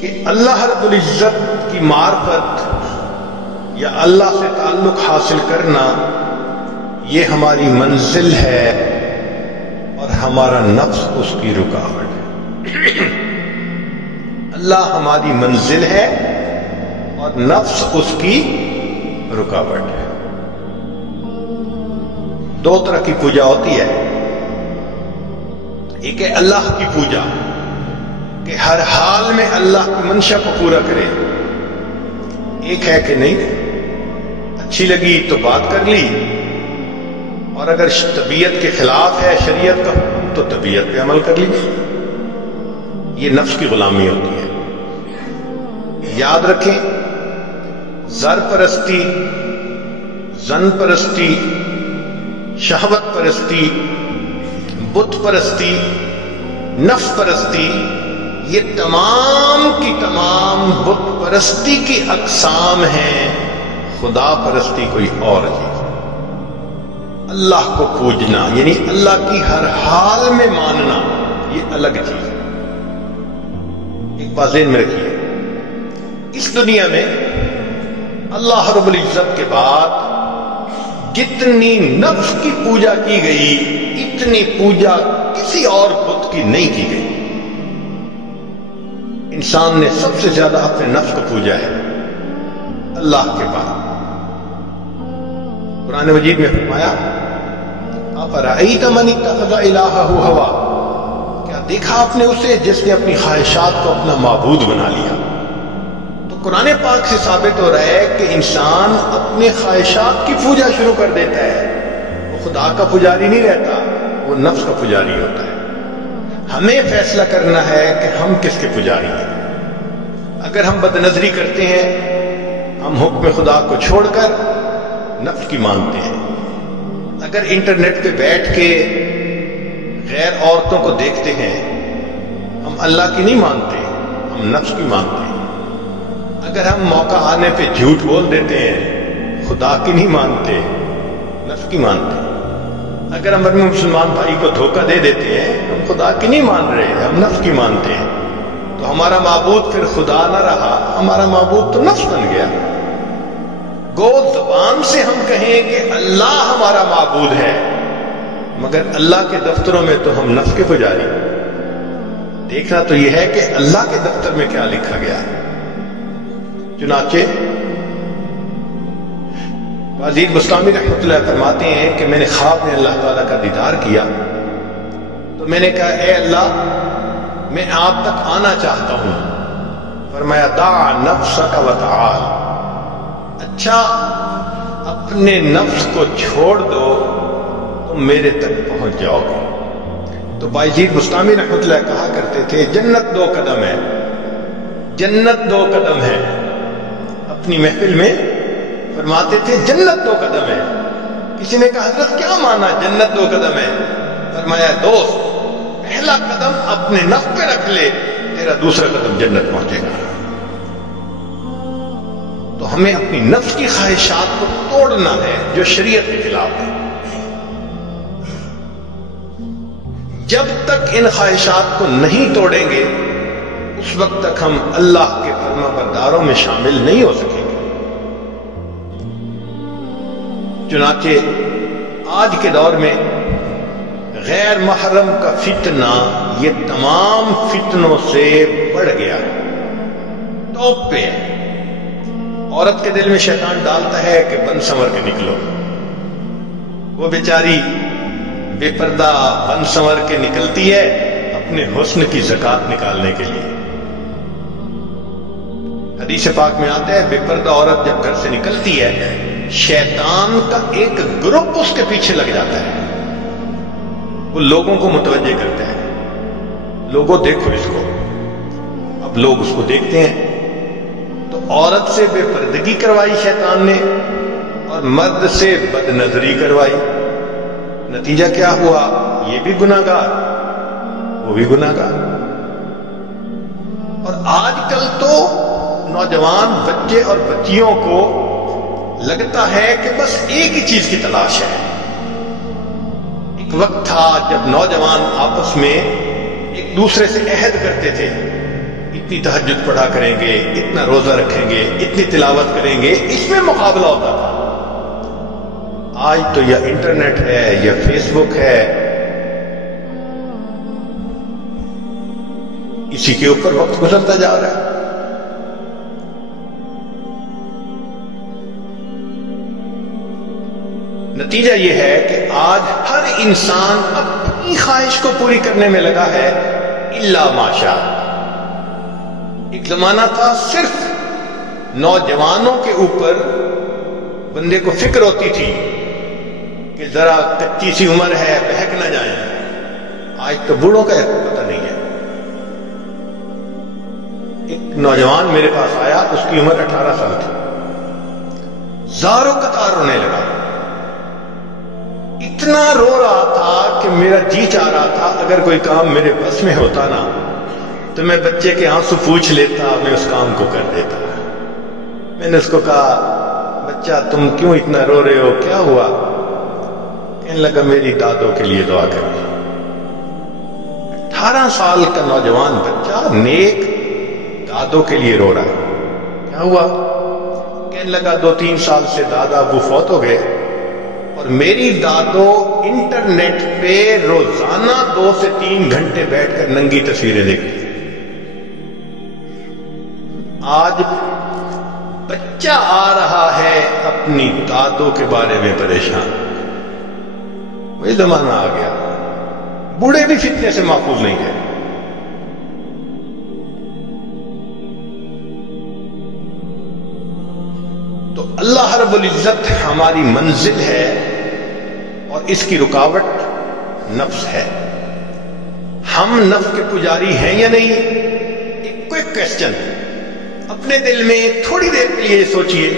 کہ اللہ رب العزت کی معرفت یا اللہ سے تعلق حاصل کرنا یہ ہماری منزل ہے اور ہمارا نفس اس کی رکاوٹ ہے۔ اللہ ہماری منزل ہے اور نفس اس کی رکاوٹ ہے۔ دو طرح کی پوجا ہوتی ہے، ایک ہے اللہ کی پوجا کہ ہر حال میں اللہ کی منشا کو پورا کرے، ایک ہے کہ نہیں اچھی لگی تو بات کر لی، اور اگر طبیعت کے خلاف ہے شریعت کا تو طبیعت پہ عمل کر لی۔ یہ نفس کی غلامی ہوتی ہے۔ یاد رکھیں، زر پرستی، زن پرستی، شہوت پرستی، بت پرستی، نفس پرستی، یہ تمام کی تمام بت پرستی کی اقسام ہیں، خدا پرستی کوئی اور چیز۔ اللہ کو پوجنا یعنی اللہ کی ہر حال میں ماننا، یہ الگ چیز ہے۔ ایک بات ذہن میں رکھیے، اس دنیا میں اللہ رب العزت کے بعد جتنی نفس کی پوجا کی گئی اتنی پوجا کسی اور بت کی نہیں کی گئی۔ انسان نے سب سے زیادہ اپنے نفس کو پوجا ہے اللہ کے بعد۔ قرآن مجید میں فرمایا اَفَرَأَيْتَ مَنِ اتَّخَذَ إِلَٰهَهُ هَوَاهُ، کیا دیکھا آپ نے اسے جس نے اپنی خواہشات کو اپنا معبود بنا لیا؟ تو قرآن پاک سے ثابت ہو رہا ہے کہ انسان اپنے خواہشات کی پوجا شروع کر دیتا ہے، وہ خدا کا پجاری نہیں رہتا، وہ نفس کا پجاری ہوتا ہے۔ ہمیں فیصلہ کرنا ہے کہ ہم کس کے پجاری ہیں۔ اگر ہم بد نظری کرتے ہیں، ہم حکم خدا کو چھوڑ کر نفس کی مانتے ہیں۔ اگر انٹرنیٹ پہ بیٹھ کے غیر عورتوں کو دیکھتے ہیں، ہم اللہ کی نہیں مانتے، ہم نفس کی مانتے ہیں۔ اگر ہم موقع آنے پہ جھوٹ بول دیتے ہیں، خدا کی نہیں مانتے، نفس کی مانتے ہیں۔ اگر ہم اپنے مسلمان بھائی کو دھوکہ دے دیتے ہیں، ہم خدا کی نہیں مان رہے، ہم نفس کی مانتے ہیں۔ تو ہمارا معبود پھر خدا نہ رہا، ہمارا معبود تو نفس بن گیا۔ گو زبان سے ہم کہیں کہ اللہ ہمارا معبود ہے، مگر اللہ کے دفتروں میں تو ہم نفس کے پجاری۔ دیکھنا تو یہ ہے کہ اللہ کے دفتر میں کیا لکھا گیا۔ چنانچہ عزیز بسطامی رحمۃ اللہ فرماتے ہیں کہ میں نے خواب میں اللہ تعالیٰ کا دیدار کیا تو میں نے کہا اے اللہ میں آپ تک آنا چاہتا ہوں۔ فرمایا دع نفسک وتعال، اچھا اپنے نفس کو چھوڑ دو تم میرے تک پہنچ جاؤ گے۔ تو بائیزید بسطامی رحمۃ اللہ کہا کرتے تھے جنت 2 قدم ہے، جنت 2 قدم ہے۔ اپنی محفل میں فرماتے تھے جنت 2 قدم ہے۔ کسی نے کہا حضرت کیا مانا جنت 2 قدم ہے؟ فرمایا دوست پہلا قدم اپنے نفس پہ رکھ لے، تیرا دوسرا قدم جنت پہنچے گا۔ تو ہمیں اپنی نفس کی خواہشات کو توڑنا ہے جو شریعت کے خلاف ہے۔ جب تک ان خواہشات کو نہیں توڑیں گے اس وقت تک ہم اللہ کے فرما برداروں میں شامل نہیں ہو سکیں گے۔ چنانچہ آج کے دور میں غیر محرم کا فتنہ یہ تمام فتنوں سے بڑھ گیا، ٹاپ پہ ہے۔ عورت کے دل میں شیطان ڈالتا ہے کہ بن سنور کے نکلو، وہ بیچاری بے پردہ بن سنور کے نکلتی ہے اپنے حسن کی زکات نکالنے کے لیے۔ حدیث پاک میں آتا ہے بے پردہ عورت جب گھر سے نکلتی ہے شیطان کا ایک گروپ اس کے پیچھے لگ جاتا ہے، وہ لوگوں کو متوجہ کرتا ہے، لوگوں دیکھو اس کو۔ اب لوگ اس کو دیکھتے ہیں تو عورت سے بے پردگی کروائی شیطان نے اور مرد سے بد نظری کروائی، نتیجہ کیا ہوا؟ یہ بھی گناہگار وہ بھی گناہگار۔ اور آج کل تو نوجوان بچے اور بچیوں کو لگتا ہے کہ بس ایک ہی چیز کی تلاش ہے۔ ایک وقت تھا جب نوجوان آپس میں ایک دوسرے سے عہد کرتے تھے اتنی تہجد پڑھا کریں گے، اتنا روزہ رکھیں گے، اتنی تلاوت کریں گے، اس میں مقابلہ ہوتا تھا۔ آج تو یا انٹرنیٹ ہے یا فیس بک ہے، اسی کے اوپر وقت گزرتا جا رہا ہے۔ نتیجہ یہ ہے کہ آج ہر انسان اپنی خواہش کو پوری کرنے میں لگا ہے الا ماشاء۔ ایک زمانہ تھا صرف نوجوانوں کے اوپر بندے کو فکر ہوتی تھی کہ ذرا کچی سی عمر ہے، بہک نہ جائیں۔ آج تو بوڑھوں کا پتہ نہیں ہے۔ ایک نوجوان میرے پاس آیا، اس کی عمر 18 سال تھی، زاروں قطار رونے لگا، اتنا رو رہا تھا کہ میرا جی چاہ رہا تھا اگر کوئی کام میرے بس میں ہوتا نا تو میں بچے کے آنسو پوچھ لیتا، میں اس کام کو کر دیتا۔ میں نے اس کو کہا، بچہ تم کیوں اتنا رو رہے ہو، کیا ہوا؟ کہنے لگا میری دادوں کے لیے دعا کریں۔ 18 سال کا نوجوان بچہ نیک دادوں کے لیے رو رہا ہے، کیا ہوا؟ کہنے لگا 2-3 سال سے دادا ابو فوت ہو گئے اور میری دادو انٹرنیٹ پہ روزانہ 2 سے 3 گھنٹے بیٹھ کر ننگی تصویریں دیکھتی۔ آج بچہ آ رہا ہے اپنی دادوں کے بارے میں پریشان۔ وہی زمانہ آ گیا، بوڑھے بھی فتنے سے محفوظ نہیں ہے۔ تو اللہ رب العزت ہماری منزل ہے اور اس کی رکاوٹ نفس ہے۔ ہم نفس کے پجاری ہیں یا نہیں؟ ایک کوئک کوسچن اپنے دل میں تھوڑی دیر کے لیے سوچئے،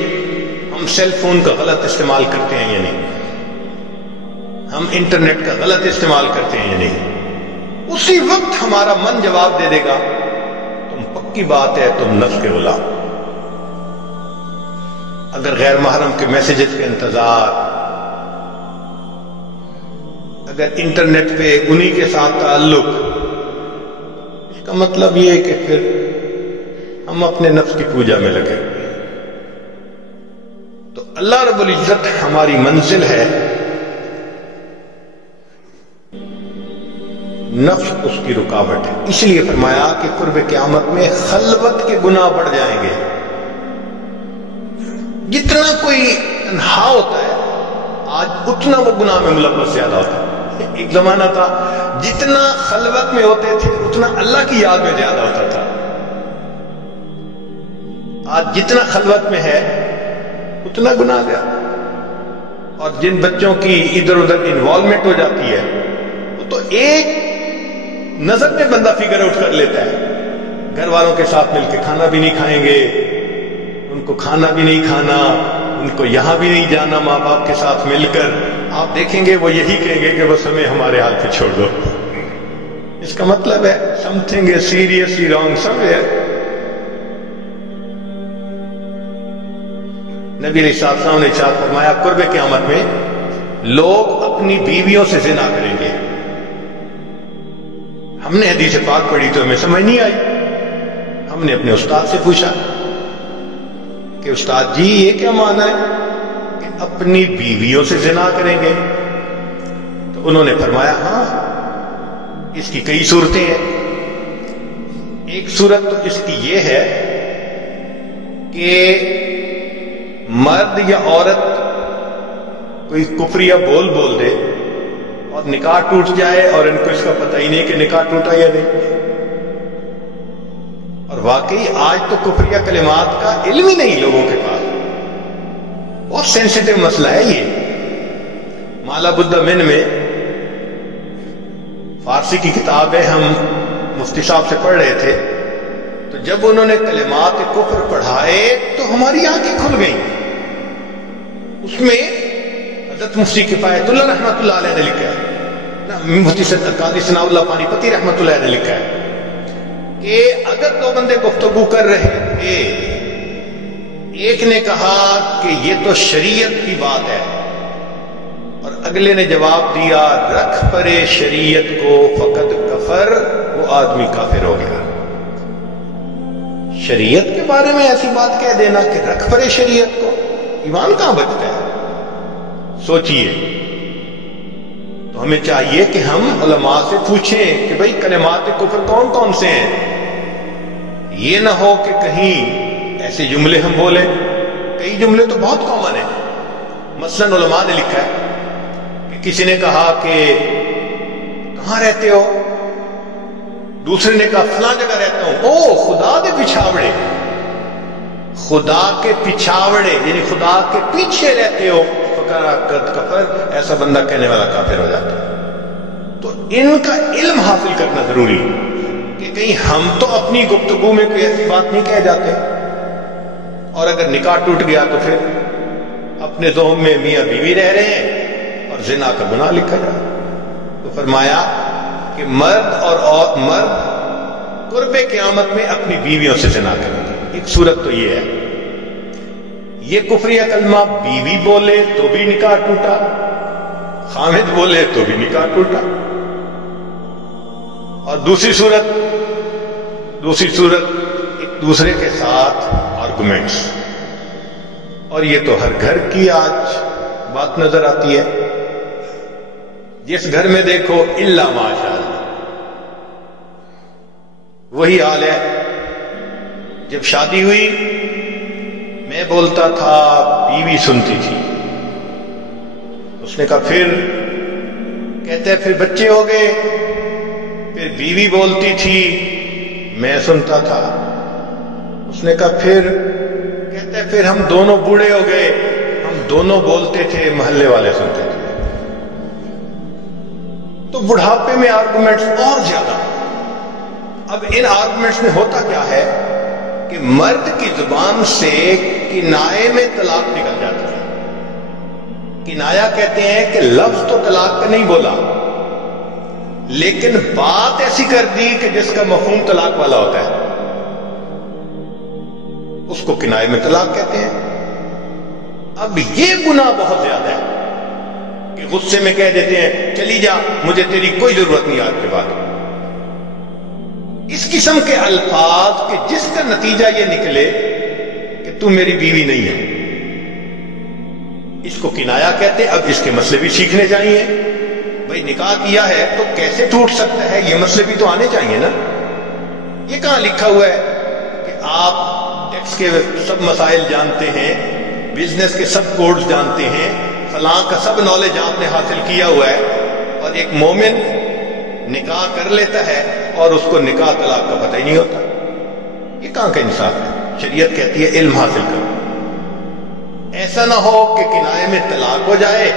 ہم سیل فون کا غلط استعمال کرتے ہیں یا نہیں؟ ہم انٹرنیٹ کا غلط استعمال کرتے ہیں یا نہیں؟ اسی وقت ہمارا من جواب دے دے گا تم پکی بات ہے تم نفس کے غلام۔ اگر غیر محرم کے میسیجز کے انتظار، اگر انٹرنیٹ پہ انہی کے ساتھ تعلق، اس کا مطلب یہ ہے کہ پھر ہم اپنے نفس کی پوجا میں لگے۔ تو اللہ رب العزت ہماری منزل ہے، نفس اس کی رکاوٹ ہے۔ اس لیے فرمایا کہ قرب قیامت میں خلوت کے گناہ بڑھ جائیں گے۔ جتنا کوئی تنہا ہوتا ہے آج اتنا وہ گناہ میں ملوث زیادہ ہوتا ہے۔ ایک زمانہ تھا جتنا خلوت میں ہوتے تھے اتنا اللہ کی یاد میں زیادہ ہوتا تھا۔ آج جتنا خلوت میں ہے اتنا گناہ زیادہ۔ اور جن بچوں کی ادھر ادھر انوالومنٹ ہو جاتی ہے وہ تو ایک نظر میں بندہ فگر آؤٹ کر لیتا ہے۔ گھر والوں کے ساتھ مل کے کھانا بھی نہیں کھائیں گے، ان کو کھانا بھی نہیں کھانا، ان کو یہاں بھی نہیں جانا ماں باپ کے ساتھ مل کر۔ آپ دیکھیں گے وہ یہی کہیں گے کہ بس ہمیں ہمارے حال پہ چھوڑ دو۔ اس کا مطلب ہے something is seriously wrong somewhere۔ نبی علیہ السلام نے ارشاد فرمایا قرب قیامت میں لوگ اپنی بیویوں سے زنا کریں گے۔ ہم نے حدیث پاک پڑھی تو ہمیں سمجھ نہیں آئی۔ ہم نے اپنے استاد سے پوچھا کہ استاد جی یہ کیا معنی ہے کہ اپنی بیویوں سے زنا کریں گے؟ تو انہوں نے فرمایا ہاں اس کی کئی صورتیں ہیں۔ ایک صورت تو اس کی یہ ہے کہ مرد یا عورت کوئی کفریہ بول دے اور نکاح ٹوٹ جائے اور ان کو اس کا پتہ ہی نہیں کہ نکاح ٹوٹا یا نہیں۔ اور واقعی آج تو کفریہ کلمات کا علم ہی نہیں لوگوں کے پاس۔ بہت سینسیٹیو مسئلہ ہے یہ۔ مالا بدھ من میں فارسی کی کتابیں ہم مفتی صاحب سے پڑھ رہے تھے تو جب انہوں نے کلمات کفر پڑھائے تو ہماری آنکھیں کھل گئیں۔ اس میں حضرت مفتی کفایت اللہ رحمۃ اللہ علیہ نے لکھا ہے، مفتی قاضی ثناء اللہ پانی پتی رحمۃ اللہ علیہ نے لکھا ہے کہ اگر دو بندے گفتگو کر رہے تھے، ایک نے کہا کہ یہ تو شریعت کی بات ہے اور اگلے نے جواب دیا رکھ پرے شریعت کو فقط کفر، وہ آدمی کافر ہو گیا۔ شریعت کے بارے میں ایسی بات کہہ دینا کہ رکھ پڑے شریعت کو، ایمان کہاں بچتا ہے؟ سوچئے۔ تو ہمیں چاہیے کہ ہم علماء سے پوچھیں کہ بھئی کلمات کفر کون کون سے ہیں۔ یہ نہ ہو کہ کہیں ایسے جملے ہم بولیں، کئی جملے تو بہت کامن ہیں۔ مثلا علماء نے لکھا ہے کہ کسی نے کہا کہ کہاں رہتے ہو؟ دوسرے نے کہا فلاں جگہ رہتا ہوں۔ او خدا دے پچھاوڑے، خدا کے پچھاوڑے یعنی خدا کے پیچھے رہتے ہو، کفر، ایسا بندہ کہنے والا کافر ہو جاتا ہے۔ تو ان کا علم حاصل کرنا ضروری کہ کہیں ہم تو اپنی گفتگو میں کوئی ایسی بات نہیں کہہ جاتے، اور اگر نکاح ٹوٹ گیا تو پھر اپنے ذہن میں میاں بیوی رہ رہے ہیں اور زنا کا گناہ لکھا جائے۔ تو فرمایا کہ مرد قرب قیامت میں اپنی بیویوں سے زنا کریں گے۔ ایک صورت تو یہ ہے، یہ کفریہ کلمہ بیوی بولے تو بھی نکاح ٹوٹا، خامد بولے تو بھی نکاح ٹوٹا۔ اور دوسری صورت ایک دوسرے کے ساتھ آرگومنٹس، اور یہ تو ہر گھر کی آج بات نظر آتی ہے۔ جس گھر میں دیکھو الا ماشاء اللہ وہی حال ہے۔ جب شادی ہوئی میں بولتا تھا، بیوی سنتی تھی۔ اس نے کہا پھر، کہتے ہیں پھر بچے ہو گئے، پھر بیوی بولتی تھی میں سنتا تھا۔ اس نے کہا پھر، کہتے ہیں پھر ہم دونوں بوڑھے ہو گئے، ہم دونوں بولتے تھے محلے والے سنتے تھے۔ تو بڑھاپے میں آرگومنٹس اور زیادہ۔ اب ان آرگومنٹس میں ہوتا کیا ہے کہ مرد کی زبان سے کنائے میں طلاق نکل جاتی ہے۔ کنایا کہتے ہیں کہ لفظ تو طلاق کا نہیں بولا، لیکن بات ایسی کر دی کہ جس کا مفہوم طلاق والا ہوتا ہے، اس کو کنائے میں طلاق کہتے ہیں۔ اب یہ گناہ بہت زیادہ ہے کہ غصے میں کہہ دیتے ہیں چلی جا، مجھے تیری کوئی ضرورت نہیں آج کے بعد۔ اس قسم کے الفاظ کہ جس کا نتیجہ یہ نکلے کہ تو میری بیوی نہیں ہے، اس کو کنایا کہتے ہیں۔ اب اس کے مسئلے بھی سیکھنے چاہیے۔ بھئی نکاح کیا ہے تو کیسے ٹوٹ سکتا ہے، یہ مسئلے بھی تو آنے چاہیے نا۔ یہ کہاں لکھا ہوا ہے کہ آپ ٹیکس کے سب مسائل جانتے ہیں، بزنس کے سب کوڈز جانتے ہیں، فلاں کا سب نالج آپ نے حاصل کیا ہوا ہے، اور ایک مومن نکاح کر لیتا ہے اور اس کو نکاح طلاق کا پتہ ہی نہیں ہوتا۔ یہ کہاں کا انصاف ہے؟ شریعت کہتی ہے علم حاصل کرو، ایسا نہ ہو کہ کنائے میں طلاق ہو جائے،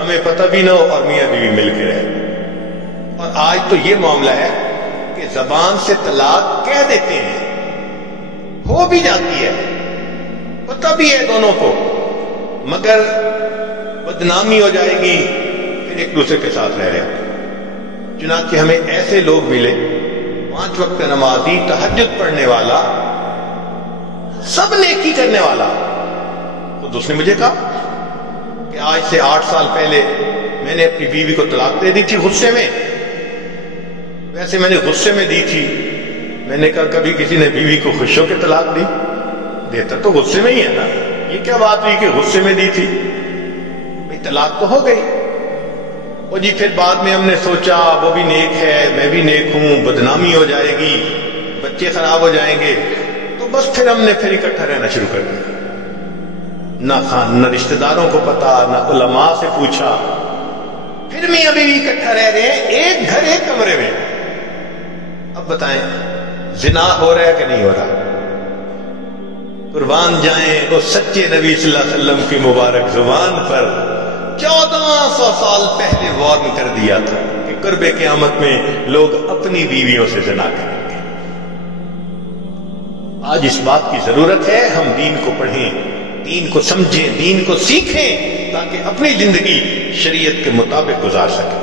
ہمیں پتہ بھی نہ ہو اور میاں بیوی مل کے رہے۔ اور آج تو یہ معاملہ ہے کہ زبان سے طلاق کہہ دیتے ہیں، ہو بھی جاتی ہے، پتہ بھی ہے دونوں کو، مگر بدنامی ہو جائے گی، پھر ایک دوسرے کے ساتھ رہ رہے ہیں۔ چنانچہ ہمیں ایسے لوگ ملے، 5 وقت نمازی، تہجد پڑھنے والا، سب نیکی کرنے والا۔ خود اس نے مجھے کہا کہ آج سے 8 سال پہلے میں نے اپنی بیوی کو طلاق دے دی تھی غصے میں۔ ویسے میں نے غصے میں دی تھی۔ میں نے کہا کبھی کسی نے بیوی کو خوش ہو کے طلاق دی؟ دیتا تو غصے میں ہی ہے نا۔ یہ کیا بات ہوئی کہ غصے میں دی تھی؟ بھئی طلاق تو ہو گئی۔ اور جی پھر بعد میں ہم نے سوچا وہ بھی نیک ہے، میں بھی نیک ہوں، بدنامی ہو جائے گی، بچے خراب ہو جائیں گے، تو بس پھر ہم نے پھر اکٹھا رہنا شروع کر دیا۔ نہ رشتہ داروں کو پتا، نہ علماء سے پوچھا، پھر میاں بیوی اکٹھا رہ رہے ہیں، ایک گھر ایک کمرے میں۔ اب بتائیں زنا ہو رہا ہے کہ نہیں ہو رہا؟ قربان جائیں وہ سچے نبی صلی اللہ علیہ وسلم کی مبارک زبان پر 1400 سال پہلے وارن کر دیا تھا کہ قرب قیامت میں لوگ اپنی بیویوں سے زنا کریں گے۔ آج اس بات کی ضرورت ہے ہم دین کو پڑھیں، دین کو سمجھیں، دین کو سیکھیں، تاکہ اپنی زندگی شریعت کے مطابق گزار سکیں۔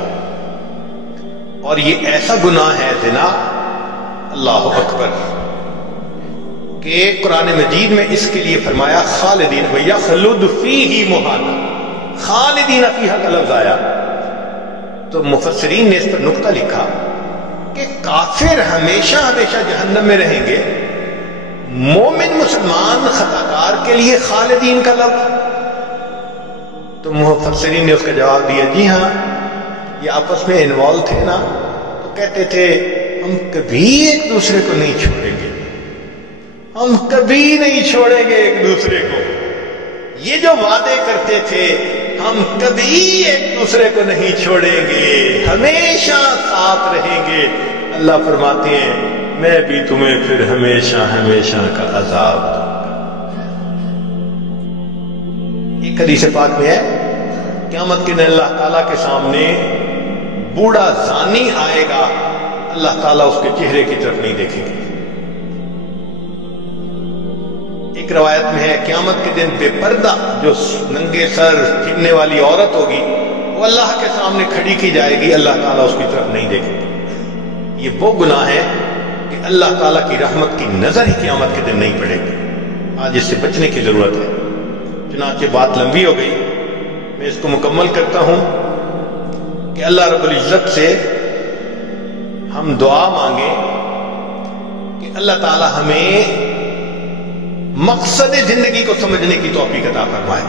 اور یہ ایسا گناہ ہے زنا، اللہ اکبر، کہ قرآن مجید میں اس کے لیے فرمایا خالدین وَيَخْلُدْ فِيهِ مُهَانًا، خالدین فیہا کا لفظ آیا تو مفسرین نے اس پر نقطہ لکھا کہ کافر ہمیشہ ہمیشہ جہنم میں رہیں گے، مومن مسلمان خطاکار کے لیے خالدین کا لفظ؟ تو مفسرین نے اس کا جواب دیا جی ہاں، یہ آپس میں انوالو تھے نا، تو کہتے تھے ہم کبھی ایک دوسرے کو نہیں چھوڑیں گے، ہم کبھی نہیں چھوڑیں گے ایک دوسرے کو. یہ جو وعدے کرتے تھے ہم کبھی ایک دوسرے کو نہیں چھوڑیں گے، ہمیشہ ساتھ رہیں گے. اللہ فرماتے ہیں میں بھی تمہیں پھر ہمیشہ ہمیشہ کا عذاب دوں گا. ایک حدیث پاک میں ہے قیامت کے دن اللہ تعالیٰ کے سامنے بوڑھا زانی آئے گا، اللہ تعالیٰ اس کے چہرے کی طرف نہیں دیکھیں گے. ایک روایت میں ہے قیامت کے دن بے پردہ جو ننگے سر پھرنے والی عورت ہوگی وہ اللہ کے سامنے کھڑی کی جائے گی، اللہ تعالیٰ اس کی طرف نہیں دیکھیں گے. یہ وہ گناہ ہے کہ اللہ تعالیٰ کی رحمت کی نظر ہی قیامت کے دن نہیں پڑے گی. آج اس سے بچنے کی ضرورت ہے. چنانچہ بات لمبی ہو گئی، میں اس کو مکمل کرتا ہوں کہ اللہ رب العزت سے ہم دعا مانگیں کہ اللہ تعالیٰ ہمیں مقصد زندگی کو سمجھنے کی توفیق عطا فرمائے.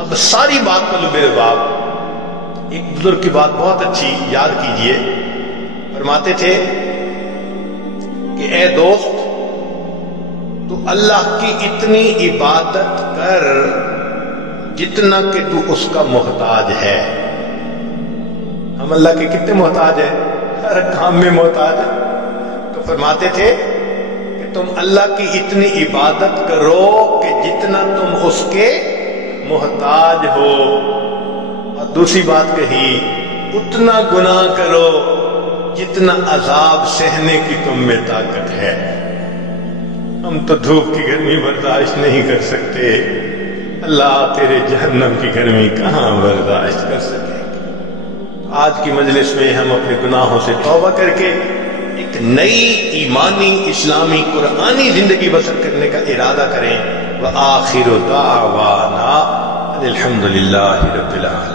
اب ساری بات پلو میرے باپ، ایک بزرگ کی بات بہت اچھی یاد کیجئے. فرماتے تھے کہ اے دوست تو اللہ کی اتنی عبادت کر جتنا کہ تو اس کا محتاج ہے. ہم اللہ کے کتنے محتاج ہیں؟ ہر کام میں محتاج ہیں. تو فرماتے تھے کہ تم اللہ کی اتنی عبادت کرو کہ جتنا تم اس کے محتاج ہو. اور دوسری بات کہی اتنا گناہ کرو جتنا عذاب سہنے کی تم میں طاقت ہے. ہم تو دھوپ کی گرمی برداشت نہیں کر سکتے، اللہ تیرے جہنم کی گرمی کہاں برداشت کر سکیں گے. آج کی مجلس میں ہم اپنے گناہوں سے توبہ کر کے ایک نئی ایمانی اسلامی قرآنی زندگی بسر کرنے کا ارادہ کریں. وآخر دعوانا الحمدللہ رب العالمین.